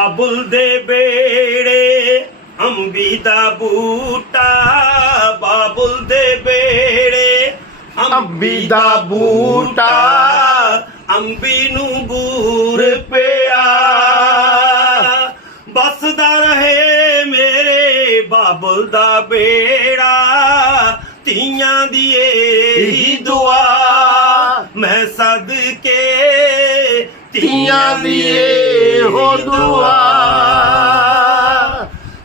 ਬਾਬੁਲ ਦੇ ਬੇੜੇ ਅੰਬੀ ਦਾ ਬੂਟਾ ਬਾਬੁਲ ਦੇ ਬੇੜੇ ਅੰਬੀ ਦਾ ਬੂਟਾ, ਅੰਬੀ ਨੂੰ ਬੂਰ ਪਿਆ। ਬਸਦਾ ਰਹੇ ਮੇਰੇ ਬਾਬੁਲ ਦਾ ਬੇੜਾ ਧੀਆਂ ਦੀ ਇਹੀ ਦੁਆ। ਮੈਂ ਸਦਕੇ ਧੀਆਂ ਦੀ ਇਹੋ ਦੁਆ।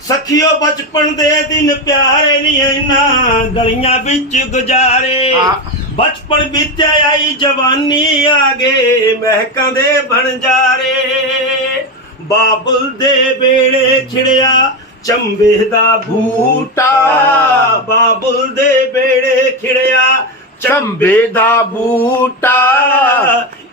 ਸਖੀਓ ਬਚਪਨ ਦੇ ਦਿਨ ਪਿਆਰੇ ਨਹੀਂ ਇਹਨਾਂ ਗਲੀਆਂ ਵਿੱਚ ਗੁਜ਼ਾਰੇ। ਬਚਪਨ ਵਿੱਚ ਆਈ ਜਵਾਨੀ ਆ ਗਏ ਮਹਿਕਾਂ ਦੇ ਬਣਜਾਰੇ ਬਾਬੁਲ ਦੇ ਵੇੜੇ ਖਿੜਿਆ ਚੰਬੇ ਦਾ ਬੂਟਾ। ਬਾਬੁਲ ਦੇ ਵੇੜੇ ਖਿੜਿਆ ਚੰਬੇ ਦਾ ਬੂਟਾ।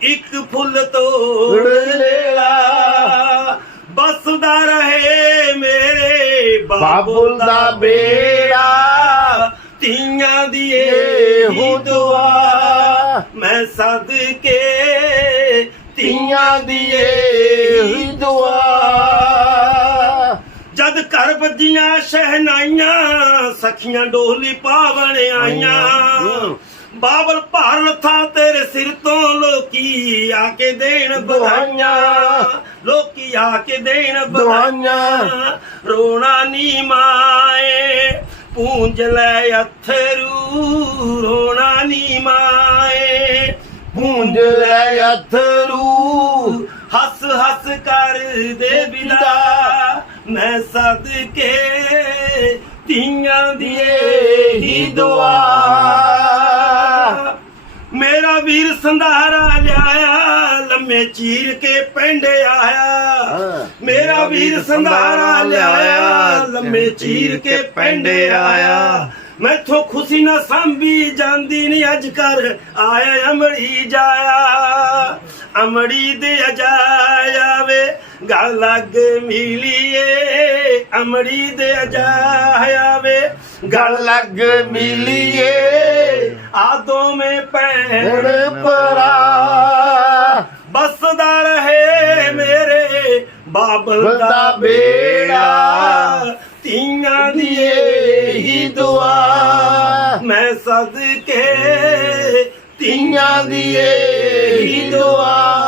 ਇੱਕ ਫੁੱਲ ਤੋੜ ਲੈਲਾ ਬਸਦਾ ਰਹੇ ਮੇਰੇ ਬਾਬੁਲ ਦਾ ਬੇੜਾ। ਧੀਆਂ ਦੀ ਇਹੋ ਦੁਆ। ਮੈਂ ਸਦਕੇ ਧੀਆਂ ਦੀ ਇਹੀ ਦੁਆ। ਘਰ ਵੱਜੀਆਂ ਸ਼ਹਿਨਾਈਆਂ ਸਖੀਆਂ ਡੋਲੀ ਪਾਵਣ ਆਈਆਂ। ਬਾਬਲ ਭਾਰ ਲੱਥਾ ਤੇਰੇ ਸਿਰ ਤੋਂ ਲੋਕੀ ਆ ਕੇ ਦੇਣ ਬਧਾਈਆਂ। ਲੋਕੀ ਆ ਕੇ ਦੇਣ ਬਧਾਈਆਂ। ਰੋਣਾ ਨੀ ਮਾਏ ਪੂੰਝ ਲੈ ਅਥਰੂ। ਰੋਣਾ ਨੀ ਮਾਏ ਪੂੰਝ ਲੈ ਅਥਰੂ। ਹੱਸ ਹੱਸ ਕਰ ਦੇ ਵਿਦਾ ਮੈਂ ਸਦਕੇ ਧੀਆਂ ਦੀ ਇਹੀ ਦੁਆ। ਮੇਰਾ ਵੀਰ ਸੰਧਾਰਾ ਲਿਆਇਆ। ਲੰਮੇ ਚੀਰ ਕੇ ਪੈਂਡੇ ਆਇਆ। ਮੇਰਾ ਵੀਰ ਸੰਧਾਰਾ ਲਿਆਇਆ। ਲੰਮੇ ਚੀਰ ਕੇ ਪੈਂਡੇ ਆਇਆ। ਮੈਥੋਂ ਖੁਸ਼ੀ ਨਾ ਸੰਭੀ ਜਾਂਦੀ ਨਹੀਂ ਅੱਜ ਕਰ ਆਇਆ ਅਮੜੀ ਜਾਇਆ। ਅਮੜੀ ਦੇ ਜਾਵੇ ਗਲ ਲੱਗ ਮਿਲੀਏ। ਅਮੜੀ ਦੇ ਜਾਵੇ ਗਲ ਲੱਗ ਮਿਲੀਏ। ਆਦੋਂ ਮੈਂ ਪੈਣ ਪਰਾ ਬਾਬਲ ਦਾ ਬੇੜਾ ਧੀਆਂ ਦੀ ਇਹੀ ਦੁਆ। ਮੈਂ ਸਦਕੇ ਧੀਆਂ ਦੀ ਇਹੀ ਦੁਆ।